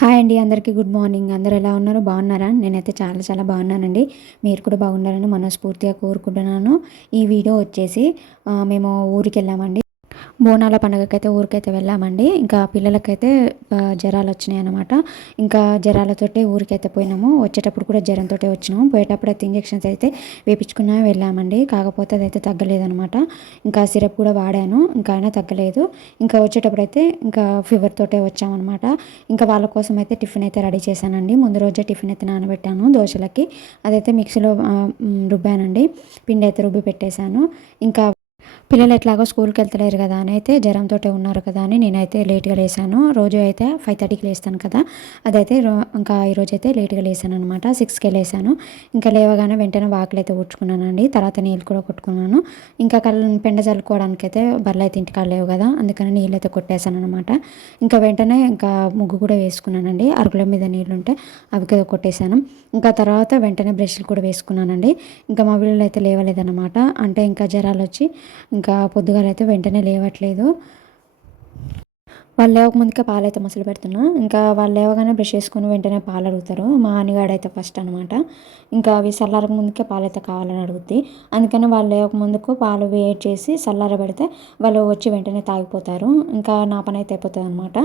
Hi అండి అందరికీ good morning. అందరు ఎలా ఉన్నారు? బాగున్నారా? నేనైతే చాలా చాలా బాగున్నానండి. మీరు కూడా బాగున్నారని మనస్ఫూర్తిగా కోరుకుంటున్నాను. ఈ వీడియో వచ్చేసి మేము ఊరికి వెళ్ళామండి బోనాల పండగకైతే ఊరికైతే వెళ్ళామండి. ఇంకా పిల్లలకైతే జ్వరాలు వచ్చినాయి అనమాట ఇంకా జ్వరాలతోటే ఊరికైతే పోయినాము. వచ్చేటప్పుడు కూడా జ్వరంతో వచ్చినాము. పోయేటప్పుడు అయితే ఇంజెక్షన్స్ అయితే వేపించుకున్నా వెళ్ళామండి. కాకపోతే అదైతే తగ్గలేదనమాట ఇంకా సిరప్ కూడా వాడాను. ఇంకా అయినా తగ్గలేదు. ఇంకా వచ్చేటప్పుడు అయితే ఇంకా ఫీవర్ తోటే వచ్చామన్నమాట. ఇంకా వాళ్ళ కోసం అయితే టిఫిన్ అయితే రెడీ చేశానండి. ముందు రోజే టిఫిన్ అయితే నానబెట్టాను దోశలకి. అదైతే మిక్సీలో రుబ్బానండి. పిండి అయితే రుబ్బి పెట్టేశాను. ఇంకా పిల్లలు ఎట్లాగో స్కూల్కి వెళ్తలేరు కదా అని అయితే జ్వరంతో ఉన్నారు కదా అని నేనైతే లేట్గా లేసాను. రోజు అయితే ఫైవ్ థర్టీకి లేస్తాను కదా. అదైతే రో- ఇంకా ఈరోజు అయితే లేట్గా లేసాను అనమాట సిక్స్కే లేసాను. ఇంకా లేవగానే వెంటనే వాకిలు అయితే ఊడ్చుకున్నానండి. తర్వాత నీళ్ళు కూడా కొట్టుకున్నాను. ఇంకా కళ్ళు పెండ చల్లుకోవడానికి అయితే బర్రెలు అయితే ఇంటికాడ లేవు కదా. అందుకని నీళ్ళు అయితే కొట్టేశాను అనమాట ఇంకా వెంటనే ఇంకా ముగ్గు కూడా వేసుకున్నానండి. అరుగుల మీద నీళ్ళు ఉంటే అవి కదా కొట్టేశాను. ఇంకా తర్వాత వెంటనే బ్రష్లు కూడా వేసుకున్నానండి. ఇంకా మా పిల్లలు అయితే లేవలేదన్నమాట. అంటే ఇంకా జ్వరాలు వచ్చి ఇంకా పొద్దుగాలైతే వెంటనే లేవట్లేదు. వాళ్ళు లేవక ముందుకే పాలు అయితే మసలు పెడుతున్నా. ఇంకా వాళ్ళు లేవగానే బ్రష్ చేసుకుని వెంటనే పాలు అడుగుతారు. మా అనిగాడు అయితే ఫస్ట్ అనమాట ఇంకా అవి చల్లారక ముందుకే పాలు అయితే కావాలని అడుగుద్ది. అందుకని వాళ్ళు లేవక ముందుకు పాలు వేడి చేసి చల్లార పెడితే వాళ్ళు వచ్చి వెంటనే తాగిపోతారు. ఇంకా నా పని అయితే అయిపోతుంది అనమాట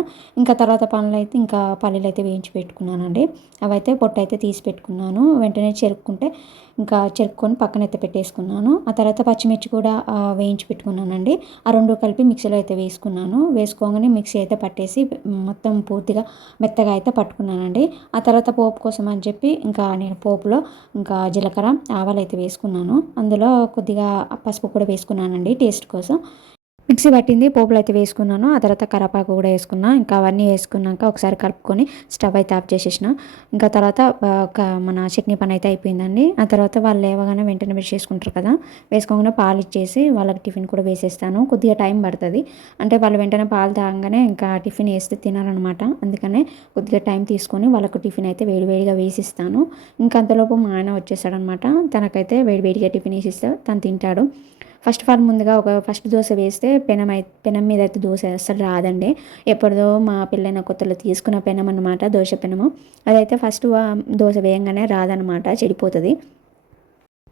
ఇంకా తర్వాత పనులు అయితే ఇంకా పల్లీలు అయితే వేయించి పెట్టుకున్నానండి. అవైతే పొట్టు అయితే తీసి పెట్టుకున్నాను. వెంటనే చెరుక్కుంటే ఇంకా చెరుక్కొని పక్కన అయితే పెట్టేసుకున్నాను. ఆ తర్వాత పచ్చిమిర్చి కూడా వేయించి పెట్టుకున్నానండి. ఆ రెండు కలిపి మిక్సీలో అయితే వేసుకున్నాను. వేసుకోగానే మిక్సీ అయితే పట్టేసి మొత్తం పూర్తిగా మెత్తగా అయితే పట్టుకున్నానండి. ఆ తర్వాత పోపు కోసం అని చెప్పి ఇంకా నేను పోపులో ఇంకా జీలకర్ర ఆవాలు అయితే వేసుకున్నాను. అందులో కొద్దిగా పసుపు కూడా వేసుకున్నానండి టేస్ట్ కోసం. మిక్సీ పట్టింది పోపులు అయితే వేసుకున్నాను. ఆ తర్వాత కరపాకు కూడా వేసుకున్నా. ఇంకా అవన్నీ వేసుకున్నాక ఒకసారి కలుపుకొని స్టవ్ అయితే ఆఫ్ చేసేసిన. ఇంకా తర్వాత ఒక మన చట్నీ పని అయితే అయిపోయిందండి. ఆ తర్వాత వాళ్ళు లేవగానే వెంటనే బ్రష్ చేసుకుంటారు కదా. వేసుకోకుండా పాలు ఇచ్చేసి వాళ్ళకి టిఫిన్ కూడా వేసేస్తాను. కొద్దిగా టైం పడుతుంది. అంటే వాళ్ళు వెంటనే పాలు తాగగానే ఇంకా టిఫిన్ వేస్తే తినాలన్నమాట. అందుకనే కొద్దిగా టైం తీసుకొని వాళ్ళకు టిఫిన్ అయితే వేడివేడిగా వేసిస్తాను. ఇంకా అంతలోపు మా ఆయన వచ్చేసాడనమాట తనకైతే వేడివేడిగా టిఫిన్ వేసిస్తే తను తింటాడు. ఫస్ట్ ఆఫ్ ఆల్ ముందుగా ఒక ఫస్ట్ దోశ వేస్తే పెనం అయి పెనం మీద అయితే దోశ అసలు రాదండి. ఎప్పుడో మా పిల్లైన కొత్తలో తీసుకున్న పెనం అనమాట దోశ పెనము. అదైతే ఫస్ట్ దోశ వేయంగానే రాదనమాట చెడిపోతుంది.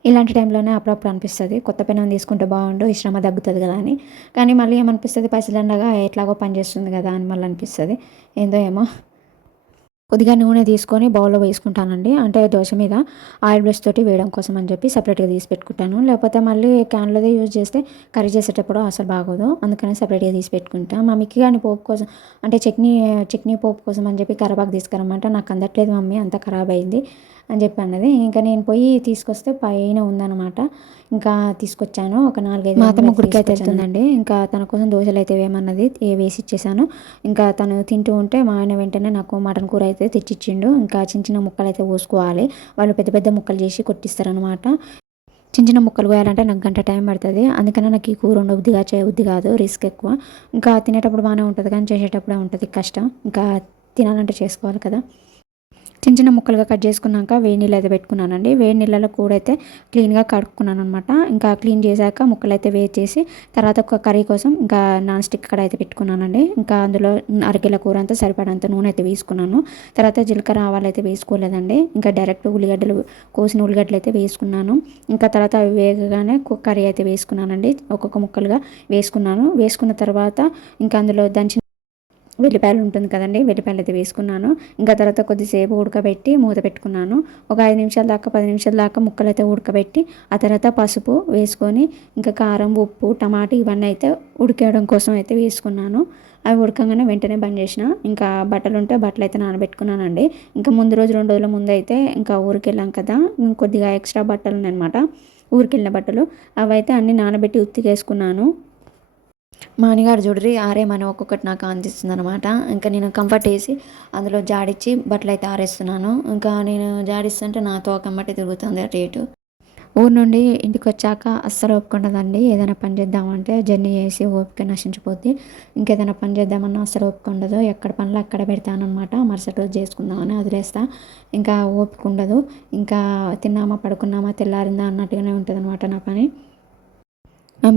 ఇలాంటి టైంలోనే అప్పుడప్పుడు అనిపిస్తుంది కొత్త పెనం తీసుకుంటే బాగుండు ఈ శ్రమ తగ్గుతుంది కదా అని. కానీ మళ్ళీ ఏమనిపిస్తుంది పసిదండగా ఎట్లాగో పని చేస్తుంది కదా అని మళ్ళీ అనిపిస్తుంది. ఏందో ఏమో. కొద్దిగా నూనె తీసుకొని బౌల్లో వేసుకుంటానండి. అంటే దోశ మీద ఆయిల్ బ్రష్ తోటి వేయడం కోసం అని చెప్పి సపరేట్గా తీసి పెట్టుకుంటాను. లేకపోతే మళ్ళీ క్యాన్లోదే యూజ్ చేస్తే కర్రీ చేసేటప్పుడు అసలు బాగోదు. అందుకని సపరేట్గా తీసి పెట్టుకుంటా. మా మిక్కి కానీ పోపు కోసం అంటే చట్నీ చట్నీ పోపు కోసం అని చెప్పి కరాబాకు తీసుకురమ్మంటే నాకు అందట్లేదు మమ్మీ. అంతా ఖరాబ్ అయింది. అని చెప్పి అన్నది ఇంకా నేను పోయి తీసుకొస్తే పైన ఉందన్నమాట. ఇంకా తీసుకొచ్చాను. ఒక నాలుగైదు మా అత్తమ్మ గుడికి అయితే వెళ్తుందండి. ఇంకా తన కోసం దోశలు అయితే వేయమన్నది ఏ- వేసి ఇచ్చేసాను. ఇంకా తను తింటూ ఉంటే మా ఆయన వెంటనే నాకు మటన్ కూర అయితే తెచ్చిచ్చిండు. ఇంకా చిన్న చిన్న ముక్కలు అయితే పోసుకోవాలి. వాళ్ళు పెద్ద పెద్ద ముక్కలు చేసి కొట్టిస్తారనమాట చిన్న చిన్న ముక్కలు కోయాలంటే నాకు గంట టైం పడుతుంది. అందుకనే నాకు ఈ కూర ఉండబుద్దిగా చేయబుద్ది కాదు రిస్క్ ఎక్కువ. ఇంకా తినేటప్పుడు బాగానే ఉంటుంది కానీ చేసేటప్పుడే ఉంటుంది కష్టం. ఇంకా తినాలంటే చేసుకోవాలి కదా. చిన్న చిన్న ముక్కలుగా కట్ చేసుకున్నాక వేడి నీళ్ళు అయితే పెట్టుకున్నానండి. వేడి నీళ్ళలో కూడా అయితే క్లీన్గా కడుక్కున్నాను అనమాట ఇంకా క్లీన్ చేశాక ముక్కలు అయితే వేడి చేసి తర్వాత ఒక కర్రీ కోసం ఇంకా నాన్ స్టిక్ కడ అయితే పెట్టుకున్నానండి. ఇంకా అందులో అరకిల కూర అంతా సరిపడంత నూనె అయితే వేసుకున్నాను. తర్వాత జీలకర్ర ఆవాలు అయితే వేసుకోలేదండి. ఇంకా డైరెక్ట్ ఉల్లిగడ్డలు కోసిన ఉల్లిగడ్డలు అయితే వేసుకున్నాను. ఇంకా తర్వాత అవి వేగగానే కర్రీ అయితే వేసుకున్నానండి. ఒక్కొక్క ముక్కలుగా వేసుకున్నాను. వేసుకున్న తర్వాత ఇంకా అందులో దంచిన వెల్లిపాయలు ఉంటుంది కదండి వెల్లిపాయలు అయితే వేసుకున్నాను. ఇంకా తర్వాత కొద్దిసేపు ఉడకబెట్టి మూత పెట్టుకున్నాను. ఒక ఐదు నిమిషాల దాకా పది నిమిషాల దాకా ముక్కలు అయితే ఉడకబెట్టి ఆ తర్వాత పసుపు వేసుకొని ఇంకా కారం ఉప్పు టమాటా ఇవన్నీ అయితే ఉడికేయడం కోసం అయితే వేసుకున్నాను. అవి ఉడకంగానే వెంటనే బంద్ చేసిన. ఇంకా బట్టలు ఉంటే బట్టలు అయితే నానబెట్టుకున్నానండి. ఇంకా ముందు రోజు రెండు రోజుల ముందు అయితే ఇంకా ఊరికి వెళ్ళాం కదా కొద్దిగా ఎక్స్ట్రా బట్టలు ఉన్నాయన్నమాట. ఊరికి వెళ్ళిన బట్టలు అవి అయితే అన్నీ నానబెట్టి ఉత్తికేసుకున్నాను. మా అనిగారు చూడరి ఆరేమని ఒక్కొక్కటి నాకు అందిస్తుంది అనమాట ఇంకా నేను కంఫర్ట్ వేసి అందులో జాడిచ్చి బట్టలు అయితే ఆరేస్తున్నాను. ఇంకా నేను జాడిస్తుంటే నాతో కమ్మటే తిరుగుతుంది రేటు. ఇటు ఊరు నుండి ఇంటికి వచ్చాక అస్సలు ఒప్పుకుండదండి. ఏదైనా పని చేద్దామంటే జర్నీ చేసి ఓపిక నశించిపోద్ది. ఇంకేదైనా పని చేద్దామన్నా అస్సలు ఓపిక ఉండదు ఎక్కడ పనులు అక్కడ పెడతానమాట మరుసటి రోజు చేసుకుందామని వదిలేస్తా. ఇంకా ఓపిక ఉండదు. ఇంకా తిన్నామా పడుకున్నామా తెల్లారిందా అన్నట్టుగానే ఉంటుంది అనమాట నా పని.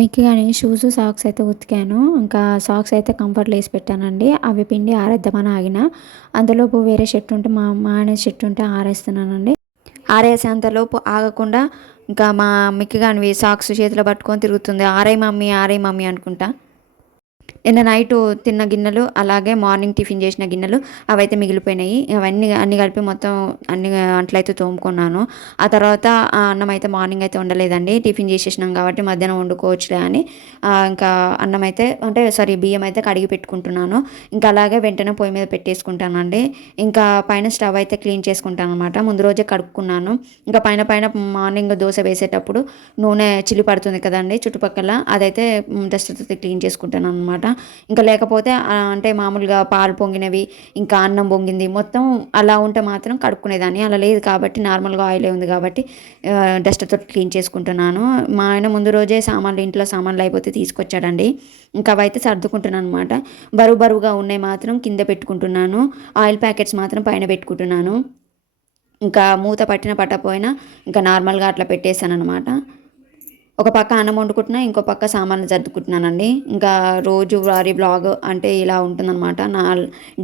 మీకు కానీ షూస్ సాక్స్ అయితే ఉతికాను. ఇంకా సాక్స్ అయితే కంఫర్ట్లో వేసి పెట్టానండి. అవి పిండి ఆరేద్దామని ఆగిన. అందులోపు వేరే షర్ట్ ఉంటే మా మా ఆయన షర్ట్ ఉంటే ఆరేస్తున్నానండి. ఆరేసేంతలోపు ఆగకుండా ఇంకా మా మిక్కి కానివి సాక్స్ చేతిలో పట్టుకొని తిరుగుతుంది. ఆరే మమ్మీ ఆరే మమ్మీ అనుకుంటా. నిన్న నైట్ తిన్న గిన్నెలు అలాగే మార్నింగ్ టిఫిన్ చేసిన గిన్నెలు అవైతే మిగిలిపోయినాయి. అవన్నీ అన్ని కలిపి మొత్తం అన్ని అంట్లయితే తోముకున్నాను. ఆ తర్వాత అన్నం అయితే మార్నింగ్ అయితే ఉండలేదండి టిఫిన్ చేసేసినాం కాబట్టి మధ్యాహ్నం వండుకోవచ్చులే అని ఇంకా అన్నం అయితే అంటే సారీ బియ్యం అయితే కడిగి పెట్టుకుంటున్నాను. ఇంకా అలాగే వెంటనే పొయ్యి మీద పెట్టేసుకుంటానండి. ఇంకా పైన స్టవ్ అయితే క్లీన్ చేసుకుంటాను అనమాట ముందు రోజే కడుక్కున్నాను. ఇంకా పైన పైన మార్నింగ్ దోశ వేసేటప్పుడు నూనె చిల్లి పడుతుంది కదండి చుట్టుపక్కల అదైతే డస్ట్తో క్లీన్ చేసుకుంటాను అనమాట ఇంకా లేకపోతే అంటే మామూలుగా పాలు పొంగినవి ఇంకా అన్నం పొంగింది మొత్తం అలా ఉంటే మాత్రం కడుక్కునేదాన్ని. అలా లేదు కాబట్టి నార్మల్గా ఆయిలే ఉంది కాబట్టి డస్ట్తో క్లీన్ చేసుకుంటున్నాను. మా ఆయన ముందు రోజే సామాన్లు ఇంట్లో సామాన్లు అయిపోతే తీసుకొచ్చాడండి. ఇంకా అవైతే సర్దుకుంటున్నాను అనమాట బరువు బరువుగా ఉన్నాయి మాత్రం కింద పెట్టుకుంటున్నాను. ఆయిల్ ప్యాకెట్స్ మాత్రం పైన పెట్టుకుంటున్నాను. ఇంకా మూత పట్టిన పట్టపోయినా ఇంకా నార్మల్గా అట్లా పెట్టేశాను అనమాట ఒక పక్క అన్నం వండుకుంటున్నా ఇంకో పక్క సామాన్లు సర్దుకుంటున్నానండి. ఇంకా రోజు వారి బ్లాగ్ అంటే ఇలా ఉంటుందన్నమాట. నా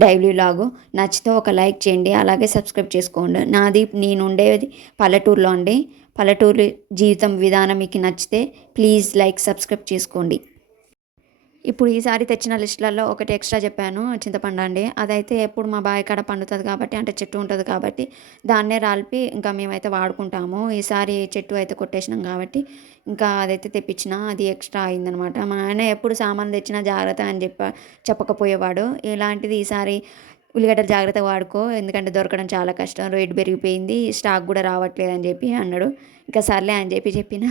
డైలీ బ్లాగ్ నచ్చితే ఒక లైక్ చేయండి. అలాగే సబ్స్క్రైబ్ చేసుకోండి. నాది నేను ఉండేది పల్లెటూరులో అండి. పల్లెటూరు జీవితం విధానం మీకు నచ్చితే ప్లీజ్ లైక్ సబ్స్క్రైబ్ చేసుకోండి. ఇప్పుడు ఈసారి తెచ్చిన లిస్టులలో ఒకటి ఎక్స్ట్రా చెప్పాను చింతపండు అండి. అదైతే ఎప్పుడు మా బావి కాడ పండుతుంది కాబట్టి అంటే చెట్టు ఉంటుంది కాబట్టి దాన్నే రాలిపి ఇంకా మేమైతే వాడుకుంటాము. ఈసారి చెట్టు అయితే కొట్టేసినాం కాబట్టి ఇంకా అదైతే తెప్పించిన అది ఎక్స్ట్రా అయిందనమాట. మా ఆయన ఎప్పుడు సామాన్ తెచ్చినా జాగ్రత్త అని చెప్ప చెప్పకపోయేవాడు. ఇలాంటిది ఈసారి ఉల్లిగడ్డలు జాగ్రత్తగా వాడుకో ఎందుకంటే దొరకడం చాలా కష్టం రేట్ పెరిగిపోయింది స్టాక్ కూడా రావట్లేదు అని చెప్పి అన్నాడు. ఇంకా సర్లే అని చెప్పి చెప్పిన.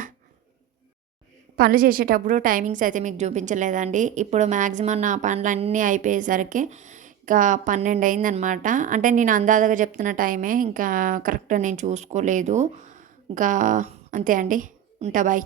పనులు చేసేటప్పుడు టైమింగ్స్ అయితే మీకు చూపించలేదండి. ఇప్పుడు మ్యాక్సిమం నా పనులు అన్నీ అయిపోయేసరికి ఇంకా పన్నెండు అయిందనమాట అంటే నేను అందాజగా చెప్తున్న టైమే ఇంకా కరెక్ట్గా నేను చూసుకోలేదు. ఇంకా అంతే అండి. ఉంటా బాయ్.